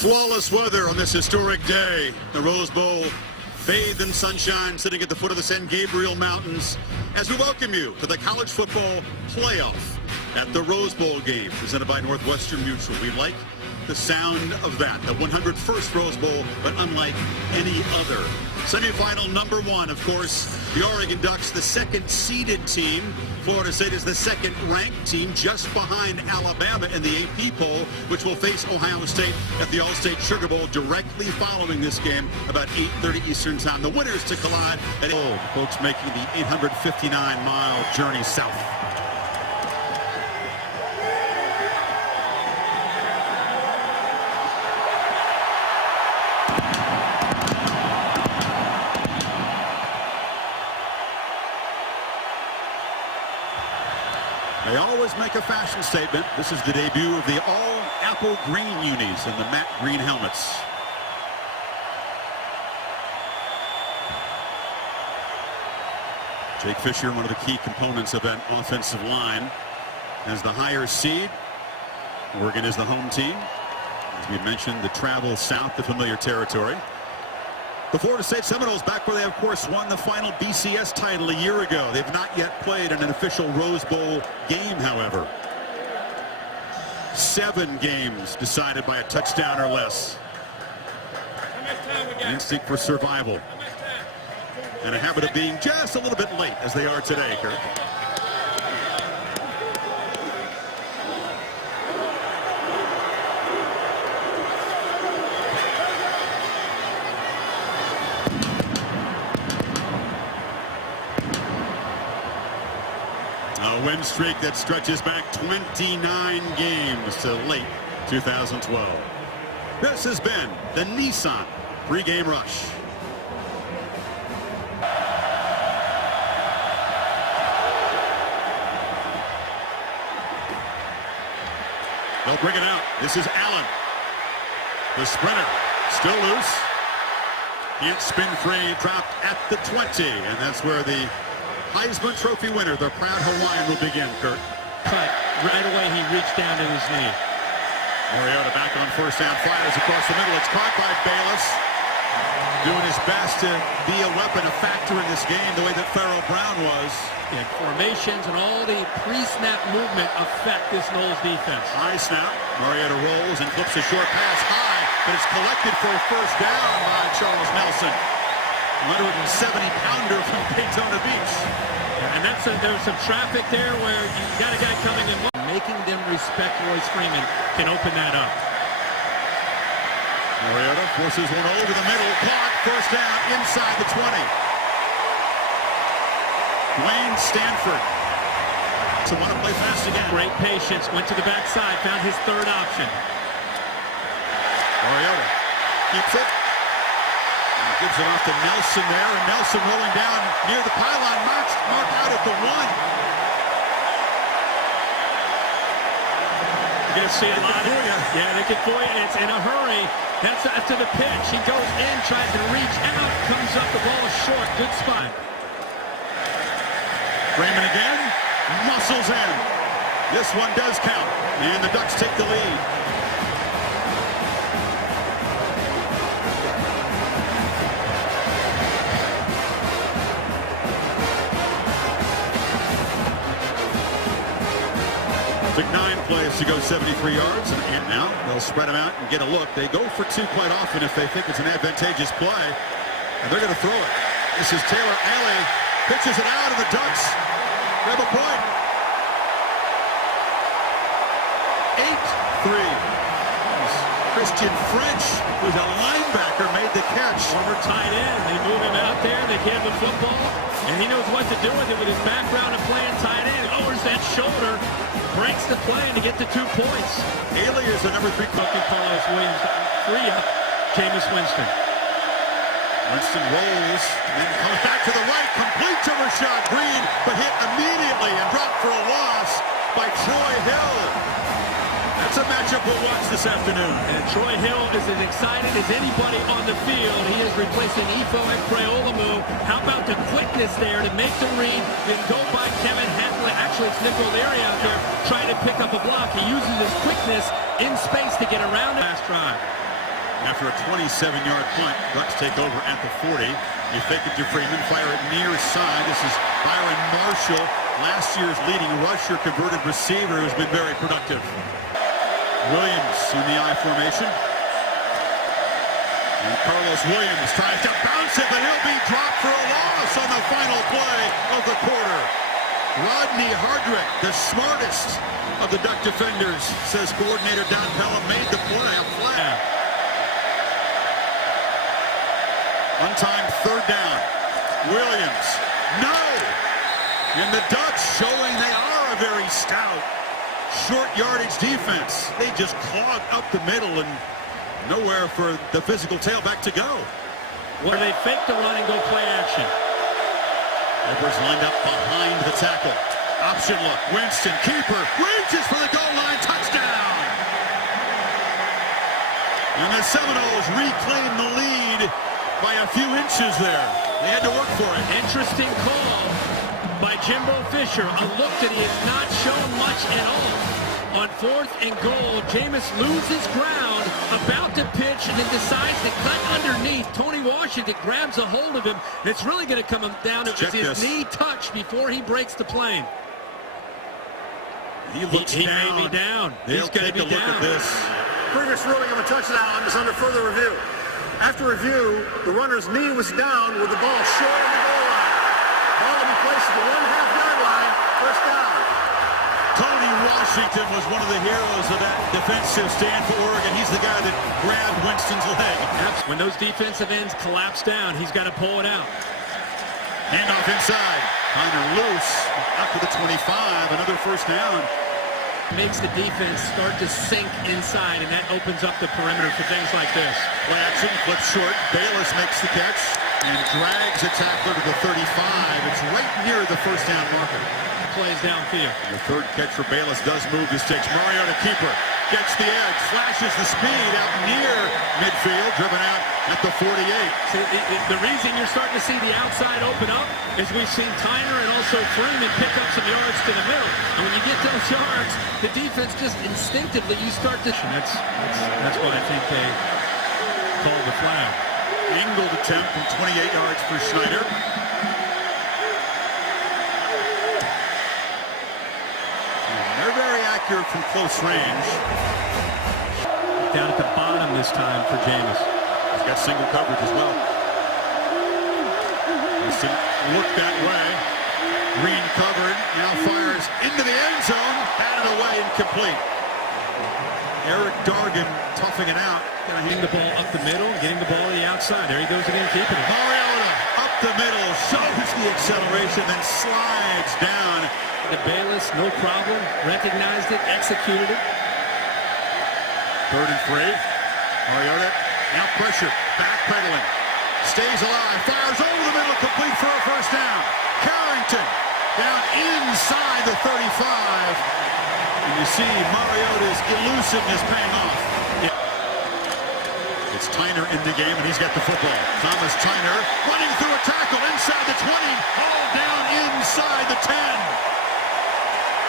Flawless weather on this historic day. The Rose Bowl bathed in sunshine, sitting at the foot of the San Gabriel Mountains as we welcome you to the college football playoff at the Rose Bowl game presented by Northwestern Mutual. We like the sound of that, the 101st Rose Bowl, but unlike any other. Semifinal number one, of course, the Oregon Ducks, the second-seeded team. Florida State is the second-ranked team, just behind Alabama in the AP poll, which will face Ohio State at the All-State Sugar Bowl directly following this game, about 8:30 Eastern Time. The winners to collide at folks making the 859-mile journey south. They always make a fashion statement. This is the debut of the all-apple green unis and the matte green helmets. Jake Fisher, one of the key components of that offensive line, as the higher seed. Oregon is the home team. As we mentioned, the travel south to familiar territory. The Florida State Seminoles back where they, of course, won the final BCS title a year ago. They've not yet played in an official Rose Bowl game, however. 7 games decided by a touchdown or less. An instinct for survival. And a habit of being just a little bit late, as they are today, Kurt. A win streak that stretches back 29 games to late 2012. This has been the Nissan pregame rush. They'll bring it out. This is Allen. The sprinter still loose. Can't spin free, dropped at the 20, and that's where the Heisman Trophy winner, the proud Hawaiian, will begin, Kurt. Cut. Right away, he reached down to his knee. Mariota back on first down, fires across the middle. It's caught by Bayless. Doing his best to be a weapon, a factor in this game, the way that Farrell Brown was. And formations and all the pre-snap movement affect this Noles defense. High snap. Mariota rolls and clips a short pass high, but it's collected for a first down by Charles Nelson. 170-pounder from Daytona Beach. And there's some traffic there where you got a guy coming in. Making them respect Royce Freeman can open that up. Mariota forces one over the middle. Caught. First down inside the 20. Wayne Stanford. So want to play fast again. Great patience. Went to the backside. Found his third option. Mariota keeps it. Gives it off to Nelson there, and Nelson rolling down near the pylon, marked out at the 1. You're going to see a lot of it. Yeah, they can fool you. It's in a hurry. That's after the pitch. He goes in, tries to reach out, comes up, the ball is short. Good spot. Freeman again, muscles in. This one does count, and the Ducks take the lead. Took 9 plays to go 73 yards, and now they'll spread them out and get a look. They go for 2 quite often if they think it's an advantageous play, and they're going to throw it. This is Taylor Alley, pitches it out, and the Ducks grab a point. 8-3. Christian French, who's a linebacker, made the catch. Former tight end. They move him out there, they give him the football, and he knows what to do with it with his background of playing tight end. Lowers that shoulder, breaks the play to get the 2 points. Haley is the number 3. Bucky Carlos Williams free up Jameis Winston. Winston rolls, and then comes back to the right, complete to Rashad Green, but hit immediately and dropped for a loss by Troy Hill. That's a matchup we'll watch this afternoon. And Troy Hill is as excited as anybody on the field. He is replacing Ifo and Preolamu. How about the quickness there to make the read, then go by Kevin Hatlett. Actually, it's Nico Leary out there trying to pick up a block. He uses his quickness in space to get around the last drive. After a 27-yard punt, Bucks take over at the 40. They fake it to Freeman, fire it near side. This is Byron Marshall, last year's leading rusher, converted receiver, who's been very productive. Williams in the I formation. And Carlos Williams tries to bounce it, but he'll be dropped for a loss on the final play of the quarter. Rodney Hardrick, the smartest of the Duck defenders, says coordinator Don Pella made the play, a flag. One-time third down. Williams, no! And the Ducks showing they are a very stout, short yardage defense. They just clog up the middle and nowhere for the physical tailback to go. Where they fake the run and go play action. Edwards lined up behind the tackle. Option look. Winston, keeper, reaches for the goal line. Touchdown! And the Seminoles reclaim the lead by a few inches there. They had to work for it. Interesting call by Jimbo Fisher. A look that he has not shown much at all. On 4th and goal, Jameis loses ground, about to pitch, and then decides to cut underneath. Tony Washington grabs a hold of him, and it's really going to come down to his knee touch before he breaks the plane. He looks he down. May be down. He's going to take a look at this. Previous ruling of a touchdown is under further review. After review, the runner's knee was down with the ball short of the goal line. Ball to be placed at the 1.5-yard line. First down. Tony Washington was one of the heroes of that defensive stand for Oregon. He's the guy that grabbed Winston's leg. When those defensive ends collapse down, he's got to pull it out. Handoff inside. Tyner loose. Up to the 25. Another first down. Makes the defense start to sink inside, and that opens up the perimeter for things like this. Play action, flip short. Bayless makes the catch and drags a tackler to the 35. It's right near the first down marker. Plays downfield. The third catch for Bayless does move the sticks. Mariota keeper gets the edge, flashes the speed out near midfield, driven out at the 48. See, the reason you're starting to see the outside open up is we've seen Tyner and also Freeman pick up some yards to the middle. And when you get those yards, the defense just instinctively, you start to... That's why I think they called the flag. Angled attempt from 28 yards for Schneider. They're very accurate from close range. Down at the bottom this time for Jameis. He's got single coverage as well. Winston looked that way. Green covered, now fires into the end zone. Batted away, incomplete. Eric Dargan toughing it out. Getting the ball up the middle, getting the ball to the outside. There he goes again, keeping it. Mariota up the middle, shows the acceleration, then slides down. The Bayless, no problem, recognized it, executed it. 3rd and 3. Mariota now pressure, backpedaling, stays alive, fires over the middle, complete for a first down. Carrington down inside the 35. And you see Mariota's elusiveness paying off. It's Tyner in the game, and he's got the football. Thomas Tyner running through a tackle inside the 20, all down inside the 10.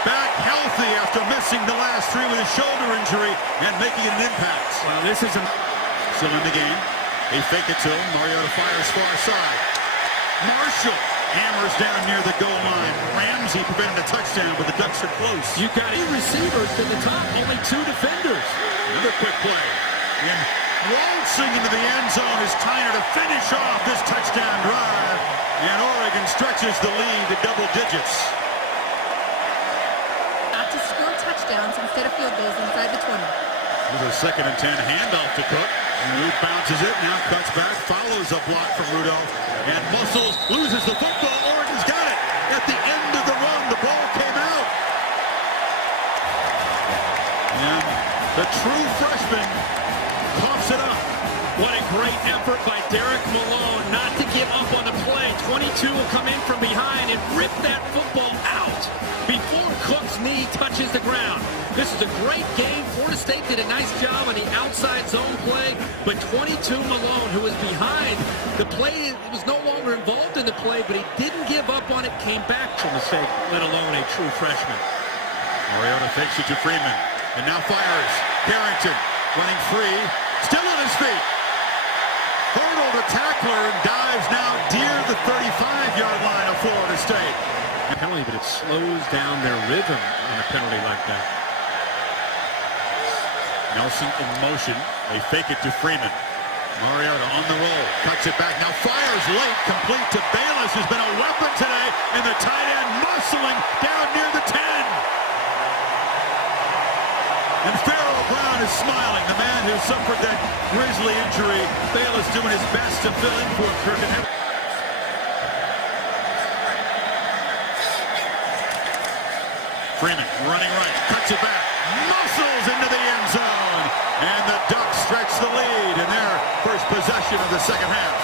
Back healthy after missing the last 3 with a shoulder injury and making an impact. Well, this is still in the game. They fake it to him. Mariota fires far side. Marshall hammers down near the goal line. Ramsey prevented a touchdown, but the Ducks are close. You got 8 receivers to the top, only 2 defenders. Another quick play. And waltzing into the end zone is Tyner to finish off this touchdown drive. And Oregon stretches the lead to double digits. To score touchdowns instead of field goals inside the 20. There's a 2nd and 10 handoff to Cook. Luke bounces it, now cuts back, follows a block from Rudolph, and Muscles loses the football. Oregon's got it. At the end of the run, the ball came out. And the true freshman coughs it up. What a great effort by Derek Malone not to give up on the play. 22 will come in from behind and rip that football out before Cook's knee touches the ground. This is a great game. Florida State did a nice job on the outside zone play, but 22 Malone, who was behind the play, was no longer involved in the play, but he didn't give up on it, came back from mistake, let alone a true freshman. Mariota fakes it to Freeman, and now fires. Carrington running free, Still on his feet. Hurdled a tackler and dives now near the 35-yard line of Florida State. Penalty, but it slows down their rhythm on a penalty like that. Nelson in motion. They fake it to Freeman. Mariota on the roll. Cuts it back. Now fires late. Complete to Bayless, who's been a weapon today. And the tight end muscling down near the 10. And Pharaoh Brown is smiling. The man who suffered that grisly injury. Bayless doing his best to fill in for Kirk. Freeman running right. Cuts it back. Muscles into the end zone. And the Ducks stretch the lead in their first possession of the second half.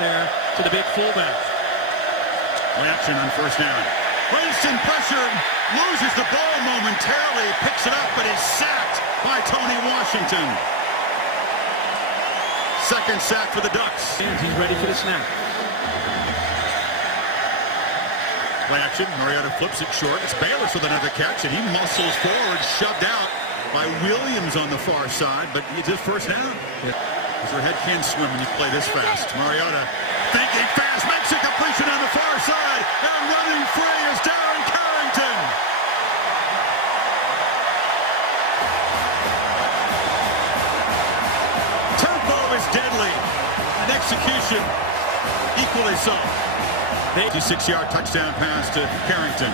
There to the big fullback. Play action on first down. Winston pressure, loses the ball momentarily, picks it up, but is sacked by Tony Washington. Second sack for the Ducks. And he's ready for the snap. Play action, Mariota flips it short. It's Bayless with another catch, and he muscles forward, shoved out by Williams on the far side, but it's his first down. Because your head can swim when you play this fast. Mariota thinking fast, makes a completion on the far side, and running free is Darren Carrington. Tempo is deadly, and execution equally so. 86-yard touchdown pass to Carrington.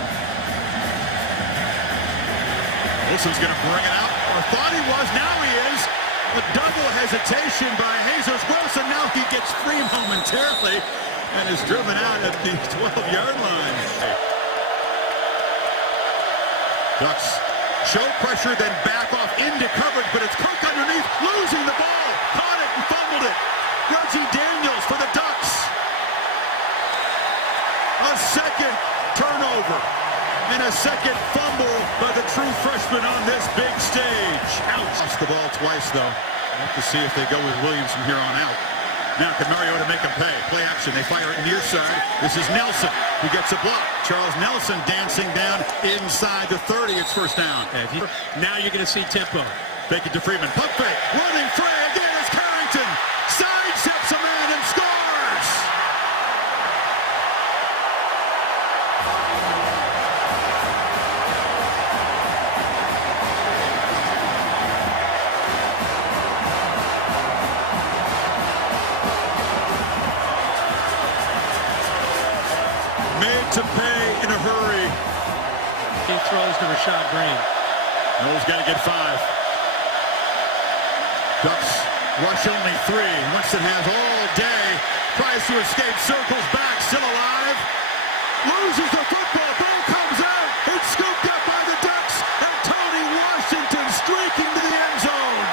Wilson's going to bring it out, or thought he was, now he is. A double hesitation by Jesus Wilson. Now he gets free momentarily and is driven out at the 12-yard line. Ducks show pressure, then back off into coverage, but it's Cook underneath, losing the ball. Caught it and fumbled it. Reggie Daniels for the Ducks. A second turnover and a second fumble by the true freshman on this big stage. Ouch. Lost the ball twice, though. We'll have to see if they go with Williams from here on out. Now can Mariota make him pay? Play action. They fire it near side. This is Nelson who gets a block. Charles Nelson dancing down inside the 30. It's first down. Now you're going to see tempo. Fake it to Freeman. Pump fake. Running free again is Carrington. Sidesteps a man and scores. Made to pay in a hurry. He throws to Rashad Green. Noel's got to get 5. Ducks rush only 3. Winston has all day. Tries to escape, circles back, still alive. Loses the football. Ball comes out. It's scooped up by the Ducks. And Tony Washington streaking to the end zone.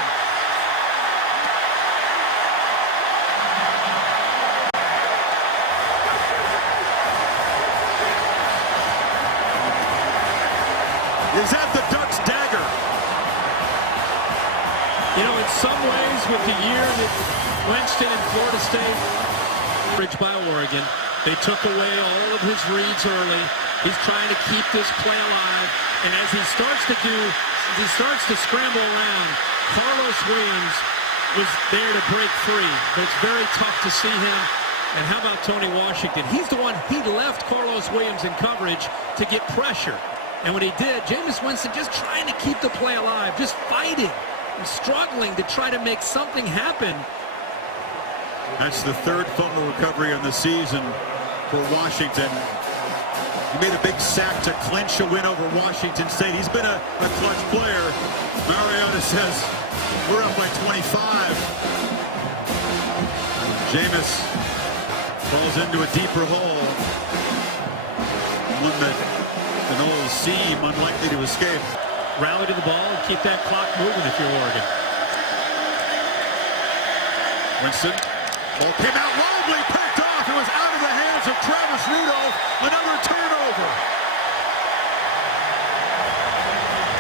Is that the Ducks' dagger? You know, in some ways, with the year that Winston and Florida State bridge by Oregon, they took away all of his reads early. He's trying to keep this play alive. And as he starts to scramble around, Carlos Williams was there to break free. But it's very tough to see him. And how about Tony Washington? He's the one, he left Carlos Williams in coverage to get pressure. And when he did, Jameis Winston just trying to keep the play alive, just fighting and struggling to try to make something happen. That's the 3rd fumble recovery of the season for Washington. He made a big sack to clinch a win over Washington State. He's been a clutch player. Mariota says, we're up by 25. Jameis falls into a deeper hole. One that an old seam unlikely to escape. Rally to the ball and keep that clock moving if you're Oregon. Winston. Ball came out wildly, picked off. It was out of the hands of Travis Rudolph. Another turnover.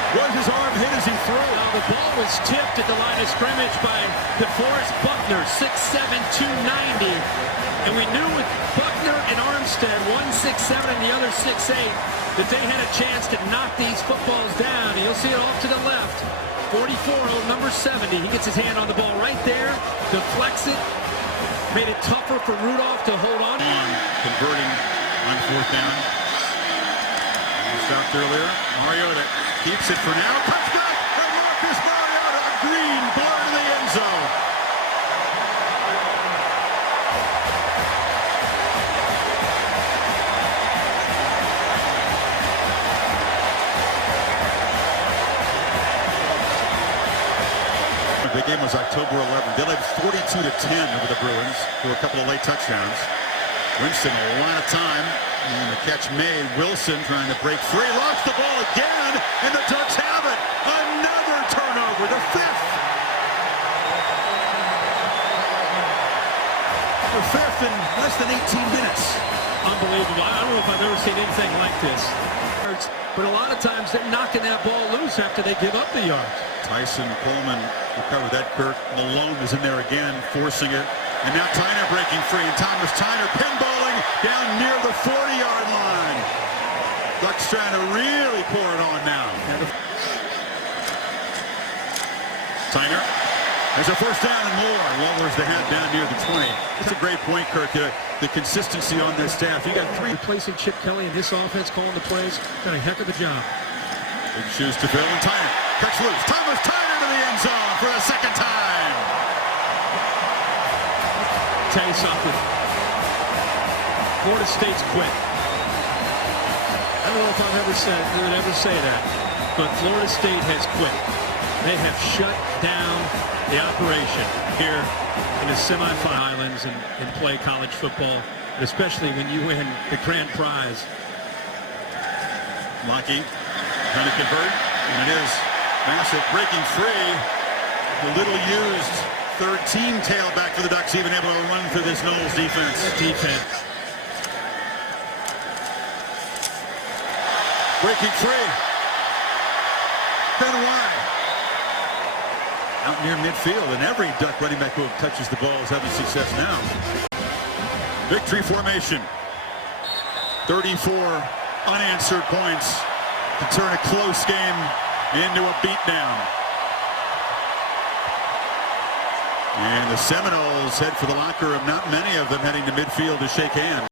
Was his arm hit as he threw? Now, the ball was tipped at the line of scrimmage by DeForest Buckner, 6'7", 290. And we knew with Buckner and Armstead, one 6'7", and the other 6'8", that they had a chance to knock these footballs down. And you'll see it off to the left. 44, number 70. He gets his hand on the ball right there, deflects it, made it tougher for Rudolph to hold on. Converting on fourth down. Stopped earlier. Mariota keeps it for now. Cuts back, and Marcus Mariota, a green blur to the end zone. The game was October 11th. They led 42-10 over the Bruins for a couple of late touchdowns. Winston a lot of time, and the catch made. Wilson trying to break free, lost the ball again, and the Ducks have it. Another turnover, the fifth. The fifth in less than 18 minutes. Unbelievable. I don't know if I've ever seen anything like this. But a lot of times they're knocking that ball loose after they give up the yards. Tyson Coleman recovered that. Kirk Malone is in there again, forcing it. And now Tyner breaking free, and Thomas Tyner pinballing down near the 40-yard line. Ducks trying to really pour it on now. Tyner, there's a first down and more. Lowers the head down near the 20. It's a great point, Kirk. The consistency on this staff. You got three. Replacing Chip Kelly in this offense, calling the plays. Done a heck of a job. Big shoes to fill, and Tyner cuts loose. Thomas Tyner to the end zone for a second time. Tell you something. Florida State's quit. I don't know if I've ever said, I would ever say that, but Florida State has quit. They have shut down the operation here in the semifinals and play college football, and especially when you win the grand prize. Lockie trying to convert, and it is massive, breaking free. The little used third team tailback for the Ducks, even able to run through this Knowles defense. Breaking free. Ben wide. Out near midfield, and every Duck running back who touches the ball is having success now. Victory formation. 34 unanswered points to turn a close game into a beatdown. And the Seminoles head for the locker room. Not many of them heading to midfield to shake hands.